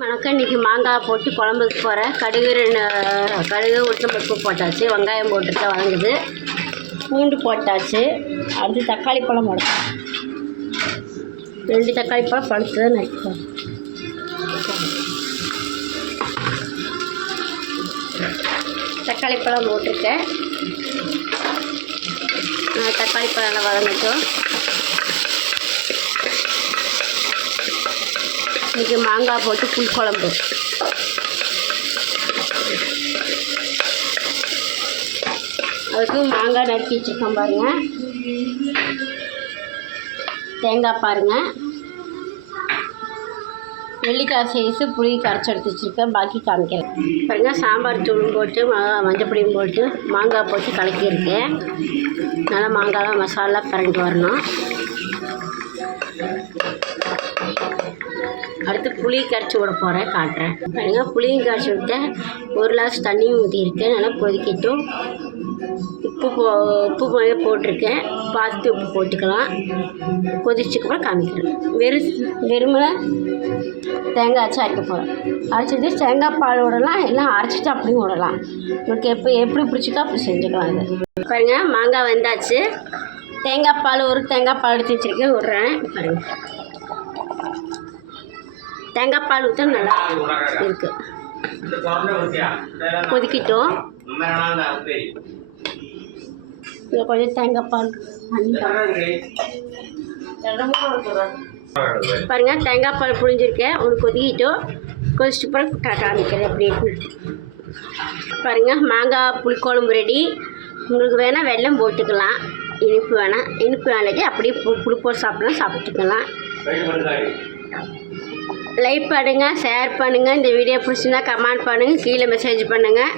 வணக்கம். இன்றைக்கி மாங்காய் போட்டு குழம்புக்கு போகிறேன். கடுகு உளுத்தம்பருப்பு போட்டாச்சு, வெங்காயம் போட்டுட்டு வதங்குது, பூண்டு போட்டாச்சு, அடுத்து தக்காளி பழம் போடணும். 2 தக்காளி பழம் பழுத்து தான் நறுக்கணும். தக்காளி பழம் போட்டிருக்கேன். தக்காளி பழம் நல்லா வதங்கட்டும். இன்றைக்கி மாங்காய் போட்டு புளிக்குழம்பு. அதுக்கு மாங்காய் நறுக்கி வச்சுருக்கோம் பாருங்கள். தேங்காய் பாருங்கள். நெல்லிக்காய் சைஸு புளி கரைச்சி எடுத்து வச்சுருக்கேன். பாக்கி காமிக்கிறேன் பாருங்கள். சாம்பார் தூளும் போட்டு மஞ்சள் பொடியும் போட்டு மாங்காய் போட்டு கலக்கியிருக்கேன். நல்லா மாங்காய்லாம் மசாலா பரண்டு வரணும். அடுத்து புளி கரைச்சி விட போகிறேன், காட்டுறேன் பாருங்கள். புளியும் கரைச்சி விட்டேன். 1 கிளாஸ் தண்ணியும் ஊற்றிருக்கேன். நல்லா கொதிக்கட்டும். உப்பு போட்டிருக்கேன். பார்த்து உப்பு போட்டுக்கலாம். கொதிச்சுக்கப்புறம் காமிக்கிறேன். வெறுமனை தேங்காய் அரைச்சி அரைக்க போகிறேன். அரைச்சிட்டு தேங்காய் பால் விடலாம், எல்லாம் அரைச்சிட்டு அப்படியும் விடலாம். உங்களுக்கு எப்படி பிடிச்சிக்கோ அப்படி செஞ்சுக்கலாம். அது பாருங்கள். மாங்காய் வெந்தாச்சு. தேங்காய் பால் ஒரு தேங்காய் பால் எடுத்து வச்சுருக்கேன், விட்றேன் பாருங்கள். தேங்காய் பால் ஊற்ற நல்லா இருக்குது. கொதிக்கிட்டோம். இதில் கொஞ்சம் தேங்காய் பால் பாருங்கள். தேங்காய் பால் புழிஞ்சிருக்கேன். ஒன்று கொதிக்கிட்டோம். கொதிச்சுட்டு பிறகு காமிக்கிறேன் எப்படி பாருங்கள். மாங்காய் புளிக்குழம்பு ரெடி. உங்களுக்கு வேணால் வெல்லம் போட்டுக்கலாம். இனிப்பு வேணாட்டி அப்படியே புளிப்போடு சாப்பிட்டுக்கலாம். லைக் பண்ணுங்கள், ஷேர் பண்ணுங்கள். இந்த வீடியோ பிடிச்சிருந்தா கமெண்ட் பண்ணுங்கள், கீழே மெசேஜ் பண்ணுங்கள்.